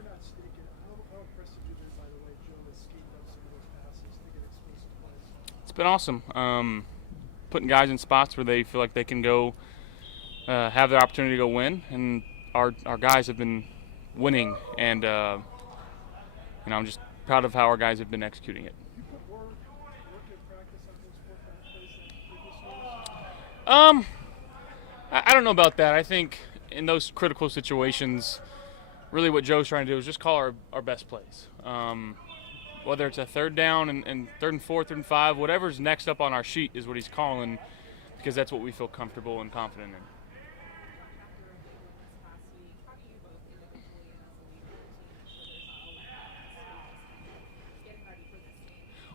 you're not sneaking, how impressed have you been by the way Joe has schemed up some of those passes to get explosive plays? It's been awesome. Putting guys in spots where they feel like they can go have their opportunity to go win, and our guys have been winning, and I'm just proud of how our guys have been executing it. You put more work in practice on those quarterback plays than previous years? Um, I don't know about that. I think in those critical situations, really what Joe's trying to do is just call our best plays. Whether it's a third down and third and four, third and five, whatever's next up on our sheet is what he's calling, because that's what we feel comfortable and confident in.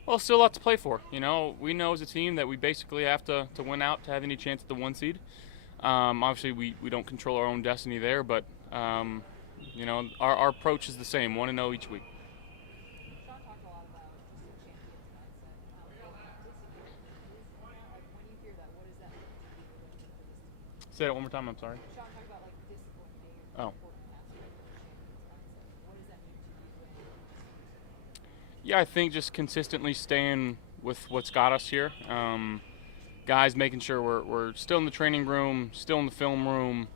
Well, still a lot to play for. We know as a team that we basically have to win out to have any chance at the 1 seed. Obviously, we don't control our own destiny there, but our approach is the same: 1-0 each week. Say that one more time. I'm sorry. Oh. Yeah, I think just consistently staying with what's got us here. Guys making sure we're still in the training room, still in the film room,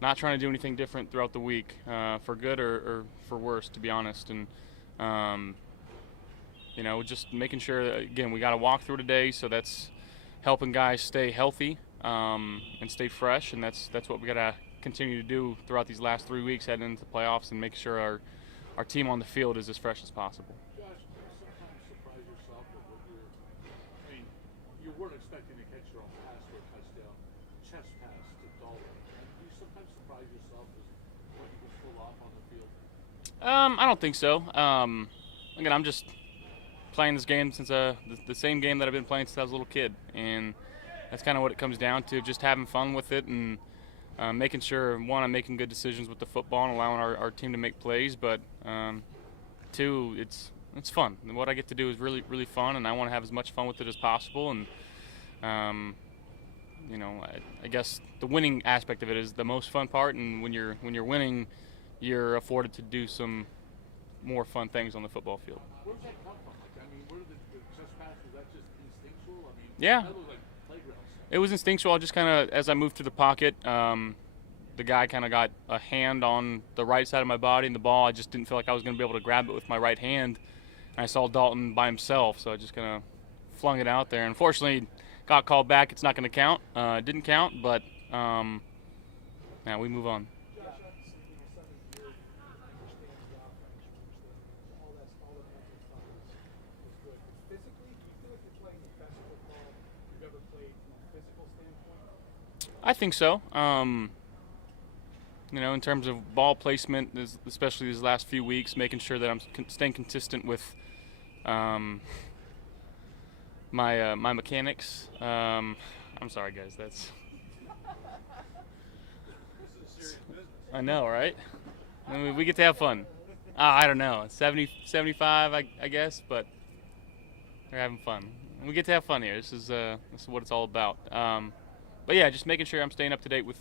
not trying to do anything different throughout the week, for good or for worse, to be honest. And, just making sure that, again, we got to walk through today, so that's helping guys stay healthy and stay fresh, and that's what we got to continue to do throughout these last 3 weeks heading into the playoffs, and making sure our team on the field is as fresh as possible. You weren't expecting to catch your own pass for a touchdown, chest pass to Dalton. Do you sometimes surprise yourself as what you can pull off on the field? I don't think so. Again, I'm just playing this game since the same game that I've been playing since I was a little kid, and that's kind of what it comes down to, just having fun with it and making sure, one, I'm making good decisions with the football and allowing our team to make plays, but two, it's fun. And what I get to do is really, really fun, and I want to have as much fun with it as possible. And I guess the winning aspect of it is the most fun part. And when you're winning, you're afforded to do some more fun things on the football field. Where did that come from? Where did the chest pass, was that just instinctual? Yeah. That looked like playground stuff. It was instinctual. Just kind of, as I moved through the pocket, the guy kind of got a hand on the right side of my body, and the ball, I just didn't feel like I was going to be able to grab it with my right hand. And I saw Dalton by himself, so I just kind of flung it out there. Unfortunately, got called back. It's not going to count. It didn't count, but now we move on. Josh, obviously being your seventh year, you understand the offense, you understand all that mental stuff is good. But physically, do you feel like you're playing the best football you've ever played from a physical standpoint? I think so. In terms of ball placement, especially these last few weeks, making sure that I'm staying consistent with my mechanics. I'm sorry, guys. That's. This is serious business. I know, right? We get to have fun. I don't know, 70, 75, I guess, but we're having fun. We get to have fun here. This is what it's all about. But yeah, just making sure I'm staying up to date with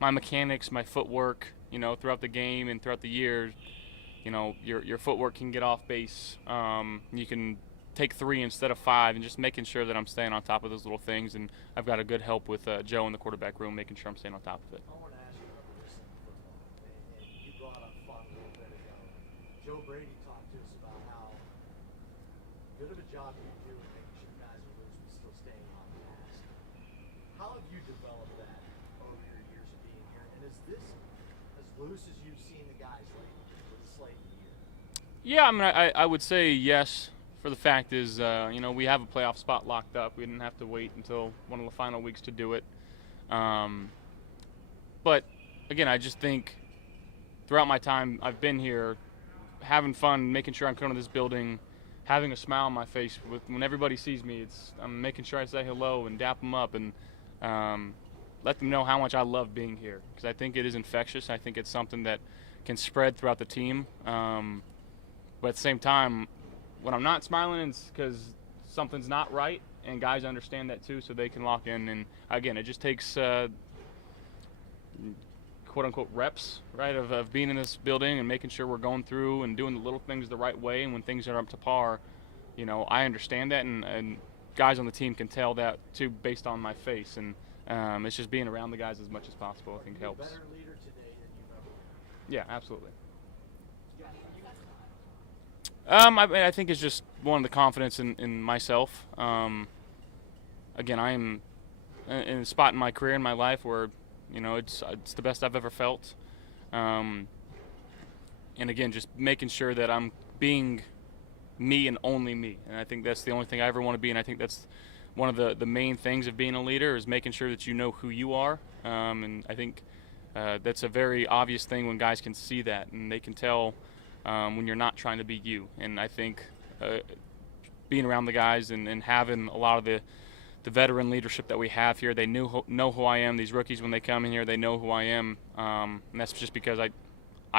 my mechanics, my footwork, throughout the game and throughout the year. Your footwork can get off base. You can take 3 instead of 5, and just making sure that I'm staying on top of those little things. And I've got a good help with Joe in the quarterback room, making sure I'm staying on top of it. I want to ask you about recent football, and you brought up fun a little bit ago. Joe Brady talked to us about how good of a job you do in making sure guys are loose but still staying on task. How have you developed that over your years of being here? And is this as loose as you've seen the guys lately with this late in the year? Yeah, I would say yes. For the fact is, we have a playoff spot locked up. We didn't have to wait until one of the final weeks to do it. But again, I just think throughout my time I've been here, having fun, making sure I'm coming to this building, having a smile on my face when everybody sees me. I'm making sure I say hello and dap them up and let them know how much I love being here, because I think it is infectious. I think it's something that can spread throughout the team. But at the same time, when I'm not smiling, it's because something's not right, and guys understand that too, so they can lock in. And again, it just takes quote unquote reps, right, of being in this building and making sure we're going through and doing the little things the right way. And when things are up to par, you know, I understand that, and guys on the team can tell that too based on my face. And it's just being around the guys as much as possible, I think, helps. Better leader today than you've ever been. Yeah, absolutely. I think it's just one of the confidence in myself. Again, I am in a spot in my career, in my life, where, you know, it's the best I've ever felt. And again, just making sure that I'm being me and only me. And I think that's the only thing I ever want to be. And I think that's one of the main things of being a leader, is making sure that you know who you are. And I think that's a very obvious thing when guys can see that, and they can tell when you're not trying to be you. And I think being around the guys and having a lot of the veteran leadership that we have here, they know who I am. These rookies, when they come in here, they know who I am, and that's just because I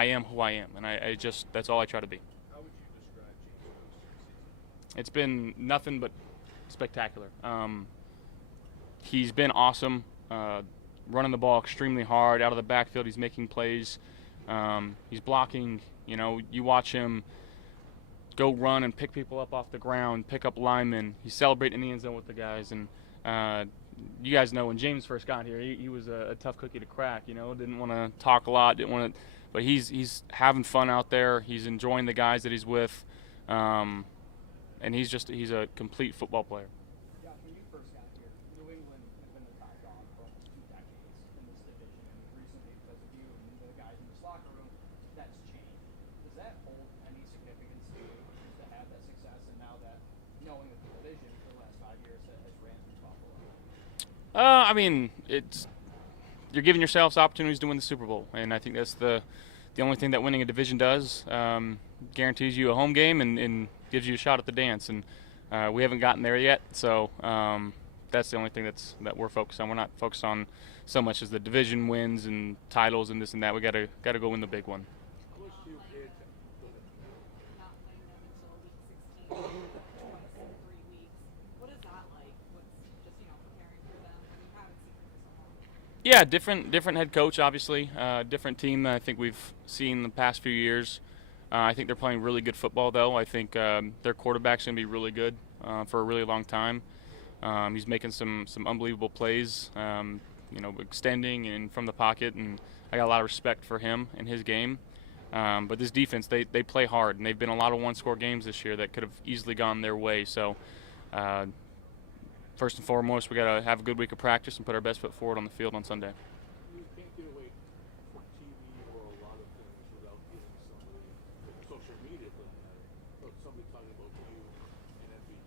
am who I am, and I just, that's all I try to be. How would you describe James' It's been nothing but spectacular. He's been awesome, running the ball extremely hard out of the backfield. He's making plays. He's blocking. You know, you watch him go run and pick people up off the ground, pick up linemen. He's celebrating in the end zone with the guys. And you guys know when James first got here, he was a tough cookie to crack. You know, didn't want to talk a lot, didn't want to, but he's having fun out there. He's enjoying the guys that he's with, and he's a complete football player. Josh, when you first got here, New England has been the top dog for almost 2 decades in this division, and recently, because of you and the guys in this locker room, that's changed. Does that hold any significance to you, to have that success, and now that knowing that the division for the last 5 years has ran through Buffalo? I mean, you're giving yourselves opportunities to win the Super Bowl, and I think that's the only thing that winning a division does. Guarantees you a home game and gives you a shot at the dance, and we haven't gotten there yet. So that's the only thing that we're focused on. We're not focused on so much as the division wins and titles and this and that. We gotta go win the big one. How much do you pay attention? Not playing them until week 16, twice in 3 weeks. What is that like? What's just, preparing for them when you haven't seen them for so long? Yeah, different head coach, obviously. Different team than I think we've seen the past few years. I think they're playing really good football, though. I think their quarterback's going to be really good for a really long time. He's making some unbelievable plays, extending and from the pocket, and I got a lot of respect for him and his game. But this defense, they play hard, and they've been a lot of one-score games this year that could have easily gone their way. So first and foremost, we got to have a good week of practice and put our best foot forward on the field on Sunday. You can't get away from TV or a lot of things without getting somebody, social media for that matter, but somebody talking about you and MVP.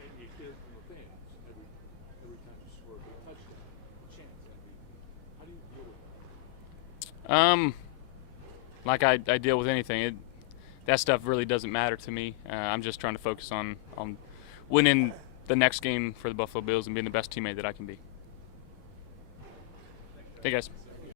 And you hear it from the fans every time you score a big touchdown, chance MVP. How do you deal with that? Like I deal with anything. That stuff really doesn't matter to me. I'm just trying to focus on winning the next game for the Buffalo Bills and being the best teammate that I can be. Hey, guys.